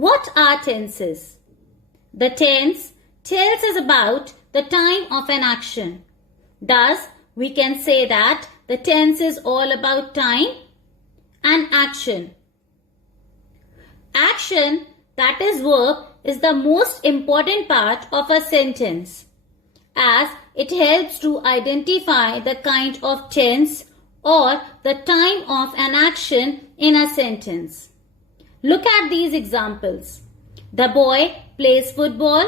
What are tenses? The tense tells us about the time of an action. Thus, we can say that the tense is all about time and action. Action, that is verb, is the most important part of a sentence, as it helps to identify the kind of tense or the time of an action in a sentence. Look at these examples. The boy plays football.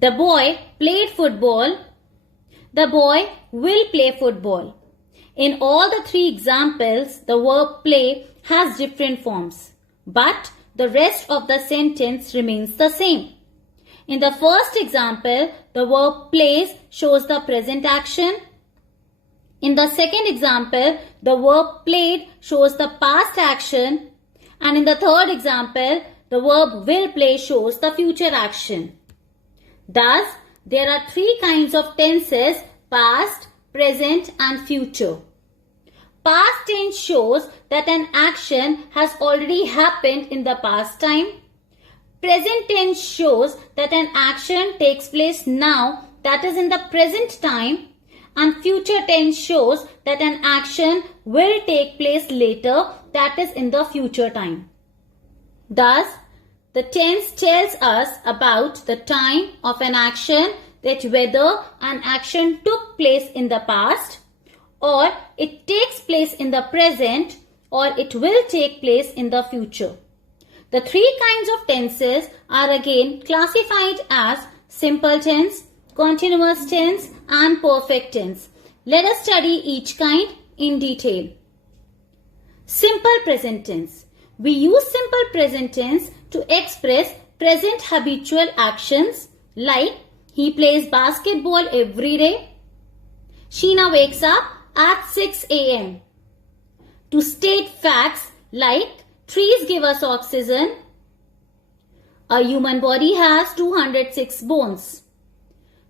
The boy played football. The boy will play football. In all the three examples, the verb play has different forms, but the rest of the sentence remains the same. In the first example, the verb plays shows the present action. In the second example, the verb played shows the past action. And in the third example, the verb will play shows the future action. Thus, there are three kinds of tenses: past, present and future. Past tense shows that an action has already happened in the past time. Present tense shows that an action takes place now, that is in the present time. And future tense shows that an action will take place later, that is in the future time. Thus, the tense tells us about the time of an action, that whether an action took place in the past, or it takes place in the present, or it will take place in the future. The three kinds of tenses are again classified as simple tense, continuous tense and perfect tense. Let us study each kind in detail. Simple present tense. We use simple present tense to express present habitual actions like he plays basketball every day. Sheena wakes up at 6 a.m. To state facts like trees give us oxygen. A human body has 206 bones.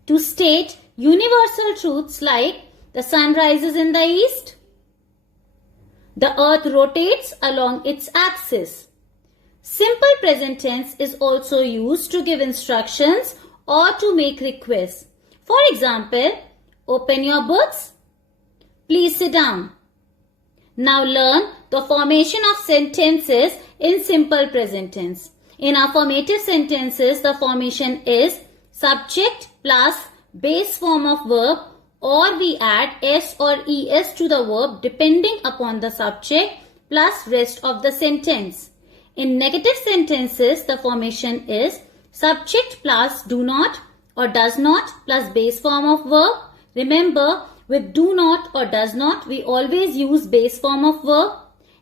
To state universal truths like the sun rises in the east. The earth rotates along its axis. Simple present tense is also used to give instructions or to make requests. For example, open your books. Please sit down. Now learn the formation of sentences in simple present tense. In affirmative sentences, the formation is subject plus base form of verb, or we add s or es to the verb depending upon the subject plus rest of the sentence. In negative sentences, the formation is subject plus do not or does not plus base form of verb. Remember, with do not or does not, we always use base form of verb.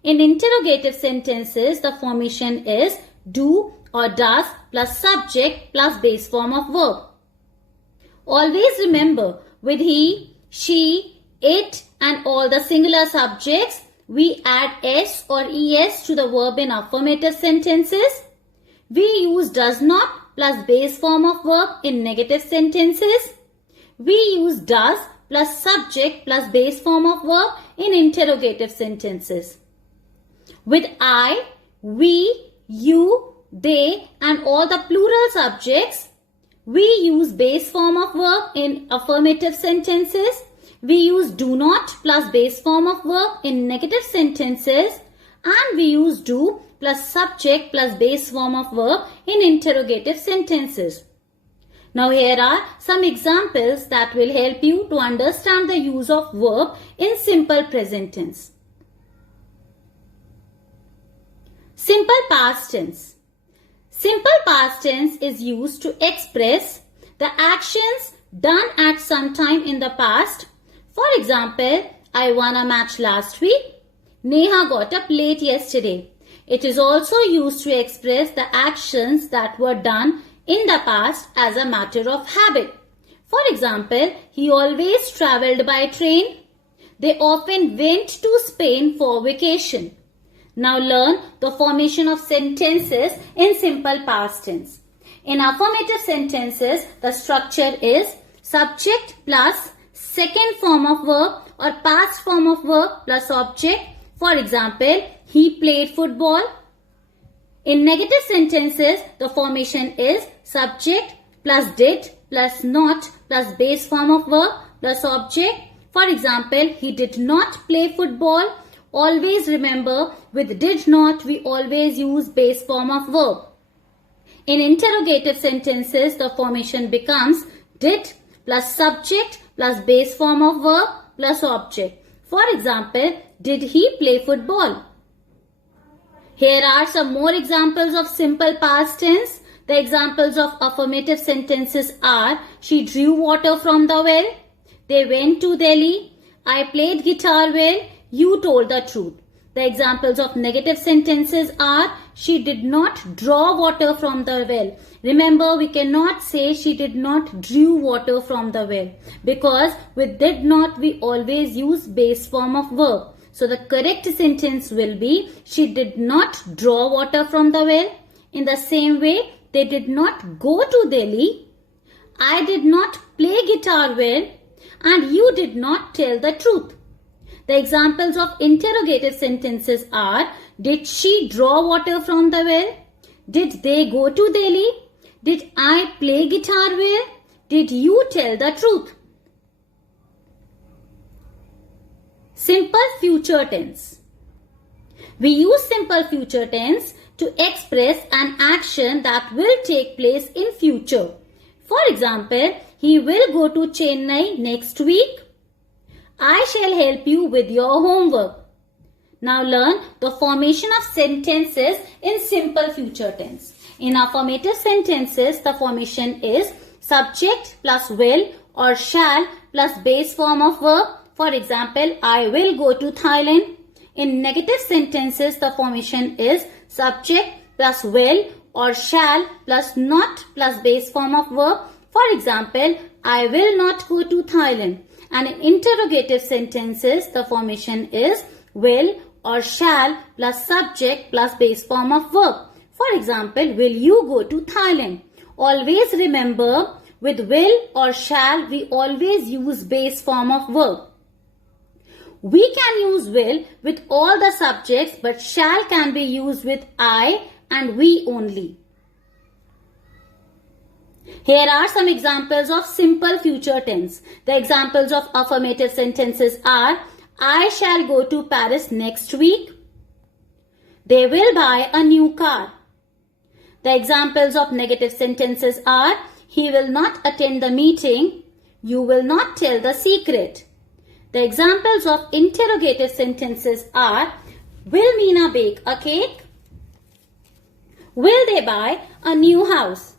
In interrogative sentences, the formation is do or does plus subject plus base form of verb. Always remember, with he, she, it and all the singular subjects, we add s or es to the verb in affirmative sentences. We use does not plus base form of verb in negative sentences. We use does plus subject plus base form of verb in interrogative sentences. With I, we, you, they and all the plural subjects, we use base form of verb in affirmative sentences. We use do not plus base form of verb in negative sentences. And we use do plus subject plus base form of verb in interrogative sentences. Now here are some examples that will help you to understand the use of verb in simple present tense. Simple past tense. Simple past tense is used to express the actions done at some time in the past. For example, I won a match last week. Neha got up late yesterday. It is also used to express the actions that were done in the past as a matter of habit. For example, he always travelled by train. They often went to Spain for vacation. Now learn the formation of sentences in simple past tense. In affirmative sentences, the structure is subject plus second form of verb or past form of verb plus object. For example, he played football. In negative sentences, the formation is subject plus did plus not plus base form of verb plus object. For example, he did not play football. Always remember, with did not, we always use base form of verb. In interrogative sentences, the formation becomes did plus subject plus base form of verb plus object. For example, did he play football? Here are some more examples of simple past tense. The examples of affirmative sentences are: she drew water from the well, they went to Delhi, I played guitar well, you told the truth. The examples of negative sentences are: she did not draw water from the well. Remember, we cannot say she did not drew water from the well, because with did not we always use base form of verb. So the correct sentence will be: she did not draw water from the well. In the same way, they did not go to Delhi, I did not play guitar well, and you did not tell the truth. The examples of interrogative sentences are: did she draw water from the well? Did they go to Delhi? Did I play guitar well? Did you tell the truth? Simple future tense. We use simple future tense to express an action that will take place in future. For example, he will go to Chennai next week. I shall help you with your homework. Now learn the formation of sentences in simple future tense. In affirmative sentences, the formation is subject plus will or shall plus base form of verb. For example, I will go to Thailand. In negative sentences, the formation is subject plus will or shall plus not plus base form of verb. For example, I will not go to Thailand. And in interrogative sentences, the formation is will or shall plus subject plus base form of verb. For example, will you go to Thailand? Always remember, with will or shall, we always use base form of verb. We can use will with all the subjects, but shall can be used with I and we only. Here are some examples of simple future tense. The examples of affirmative sentences are: I shall go to Paris next week. They will buy a new car. The examples of negative sentences are: he will not attend the meeting. You will not tell the secret. The examples of interrogative sentences are: will Meena bake a cake? Will they buy a new house?